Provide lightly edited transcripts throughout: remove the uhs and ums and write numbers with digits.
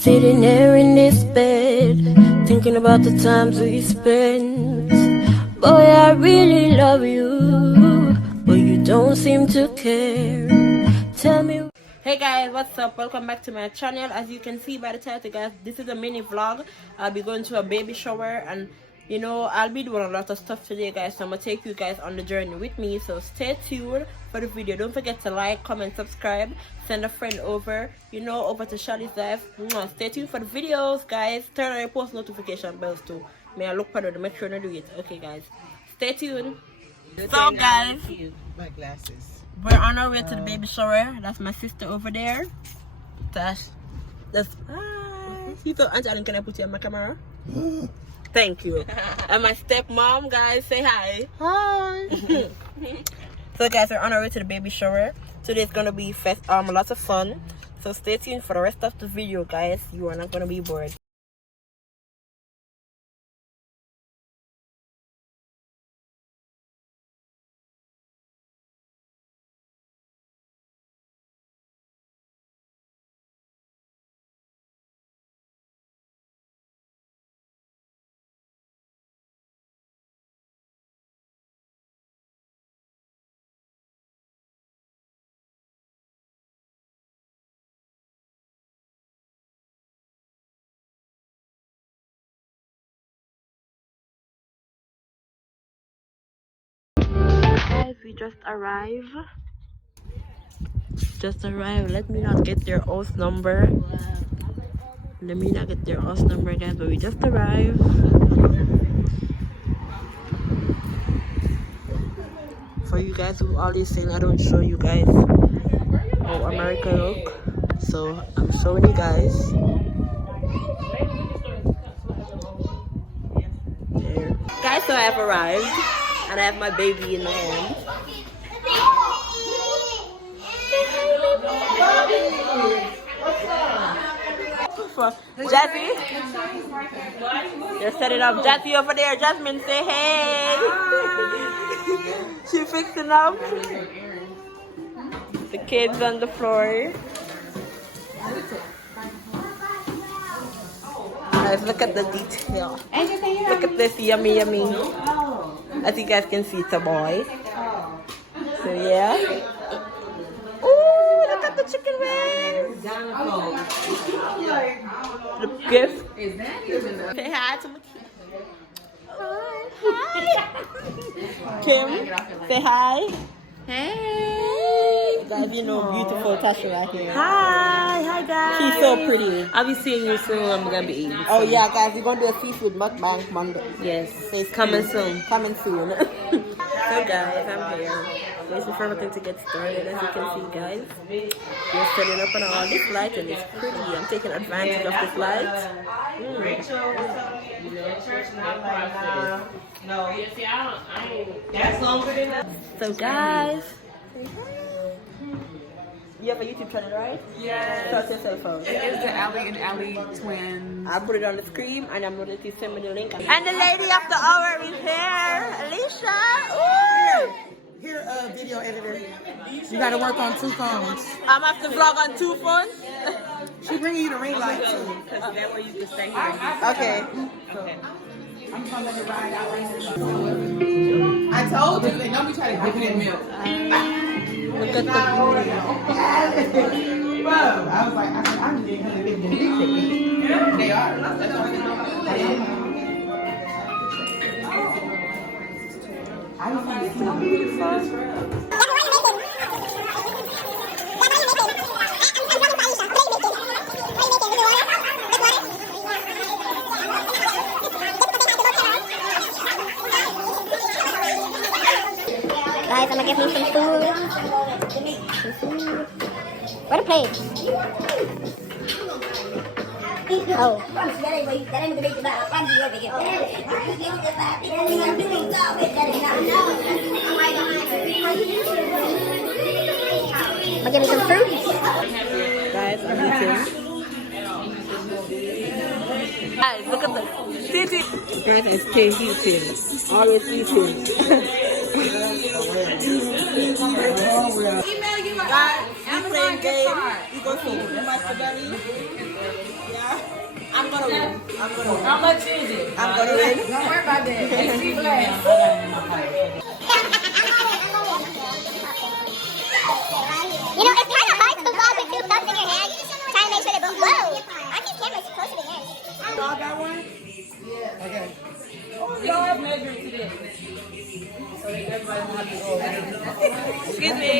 Sitting there in this bed, thinking about the times we spent. Boy, I really love you, but you don't seem to care. Tell me. Hey guys, what's up? Welcome back to my channel. As you can see by the title, guys, this is a mini vlog. I'll be going to a baby shower, and you know, I'll be doing a lot of stuff today, guys, so I'm gonna take you guys on the journey with me. So stay tuned for the video. Don't forget to like, comment, subscribe, send a friend over, you know, over to Shali's life. Stay tuned for the videos, guys. Turn on your post notification bells too. May I look for it to make sure I do it. Okay guys, stay tuned. So guys, my glasses, we're on our way to the baby shower. That's my sister over there. That's hi. You thought Auntie Alan, can I put you on my camera? Thank you. And my stepmom, guys, say hi. hi. So guys, we're on our way to the baby shower. Today's gonna be lots of fun. So stay tuned for the rest of the video, guys. You are not gonna be bored. Guys, we just arrived. Let me not get their house number. Guys, but we just arrived. For you guys who always saying I don't show you guys how America look, so I'm showing you guys. There. Guys, so I have arrived and I have my baby in my hand. Jazzy, they're setting up. Jazzy over there. Jasmine, say hey. She fixing up. The kids on the floor. Guys, look at the detail. Look at this yummy. As you guys can see, it's a boy. So yeah. Ooh, look at the chicken wings. The gift. Say hi to my kid. Hi. Kim, say hi. Hey. Guys, you know, beautiful Tasha right here. Hi guys. She's so pretty. I'll be seeing you soon. I'm gonna be eating. Oh yeah, guys, we're gonna do a seafood mukbang Monday. Yes. So Coming soon. Coming soon. So guys, I'm here. Waiting for everything to get started. As you can see, guys, we're setting up on all this light, and it's pretty. I'm taking advantage of this light. So guys, you have a YouTube channel, right? Yes. Start your cell phone. It's the Ali and Ali twins. I'll put it on the screen, and I'm going to send me the link. And the lady of the hour is here, Alicia. Ooh! Here, video editor. You gotta work on 2 phones. I'm have to vlog on 2 phones. She bringing you the ring light too. That way you can stay here. Okay. I'm gonna let it ride out right now. I told you, they don't be trying to give me that milk. Look at the beauty. Bro, I was like, I'm getting her to give them big. They are. That's why they don't. I don't think it's so beautiful. Guys, I'm gonna get me some food. Where the plates? Oh. I'll give me some fruit. Guys, I'm eating. Guys, look at the Titi. Guys, it's eating. Always eating. Guys, playing game. You go see Master Belly. Yeah. I'm gonna win. How much is it? I'm gonna win. Don't worry about that. You know, it's kind of hard to vlog with two cups in your hand, trying to make sure they're both. Whoa! I think camera's closer to yours. Y'all got one? Yeah. Okay. Y'all measure today. Excuse me.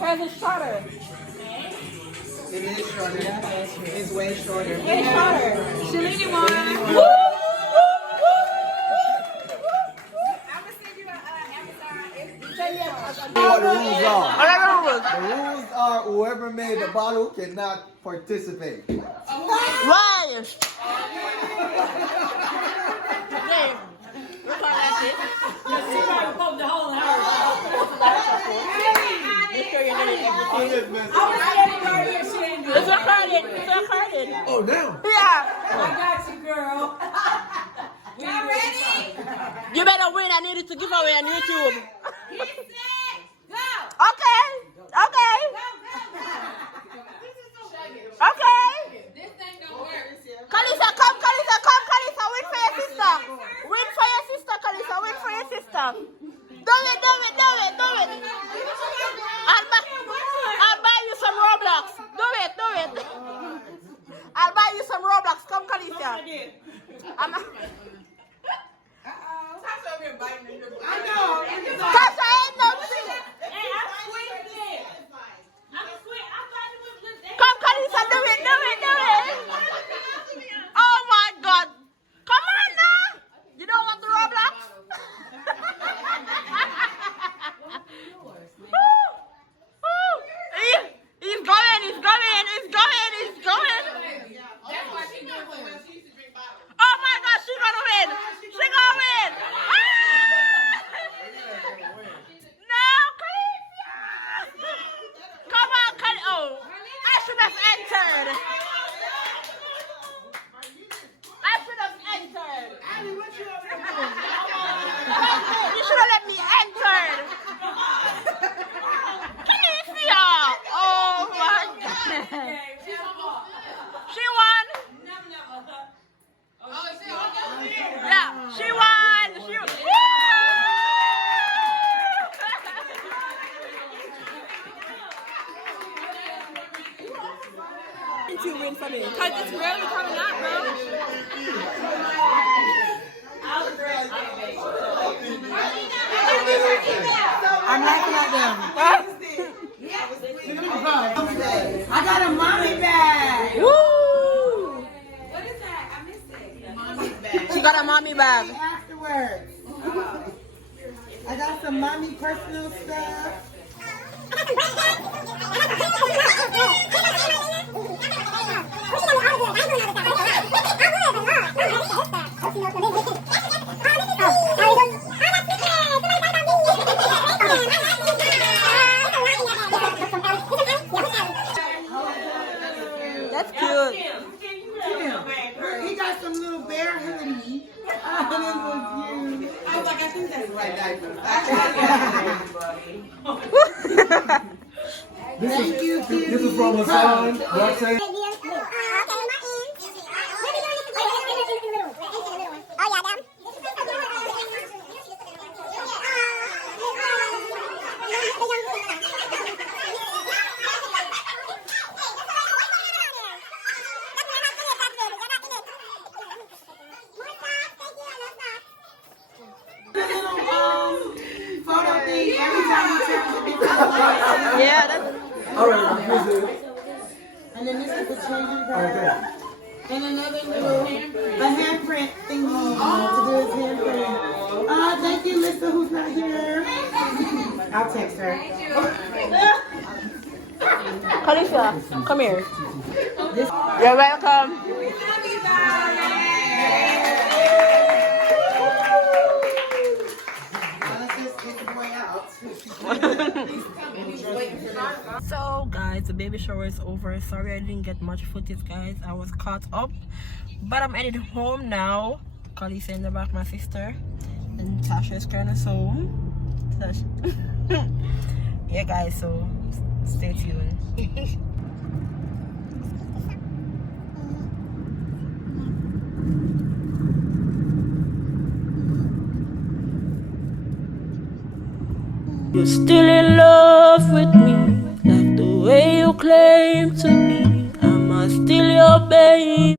How's it shorter? It is shorter. It's way shorter. Way shorter. Shalini won. What the rules are. The rules are whoever made the bottle cannot participate. Why? It's recorded. Oh, damn. Yeah. I got you, girl. Y'all ready? You better win. I need it to give away on YouTube. Get set. Go. Okay. This thing don't work. Kalisa, come. Kalisa, win for your sister. Win for your sister, Kalisa. Win for your sister. Do it. I'll buy you some Roblox. Do it. I'll buy you some Roblox. Come, Kalisa. I know. Tasha ain't no shit. Come, Kalisa, do it. Oh my God. Come on now. You don't want the Roblox? He's going. Oh my God, she's gonna win. No, Khaleesi. Come on, Khaleesi. Oh, I should have entered. You should have let me enter. Khaleesi. Oh my God. She won. Yeah, she won. Woo! You win for me. Cause it's really coming out, bro. I'm laughing at them. I got a mommy bag. Woo! What is that? I missed it. Mommy bag. She got a mommy bag. Afterwards. I got some mommy personal stuff. That's cute. He got some little bear hoodie. Oh, this was cute. I was like, I think that's the right diaper. Thank you, Kitty. This is from a son. Roxanne. Photo thing every time you turn to be Yeah, that's. All right, here's it. And then this is the changing card. And another little handprint thingy to do his handprint. Thank you, Lisa, who's not here. I'll text her. Khalifa, come here. You're welcome. So guys, the baby shower is over. Sorry I didn't get much footage, guys. I was caught up, but I'm headed home now. Khalifa in the back, my sister, and Tasha is carrying us home. Yeah guys, so stay tuned. You're still in love with me, like the way you claim to be. Am I still your babe?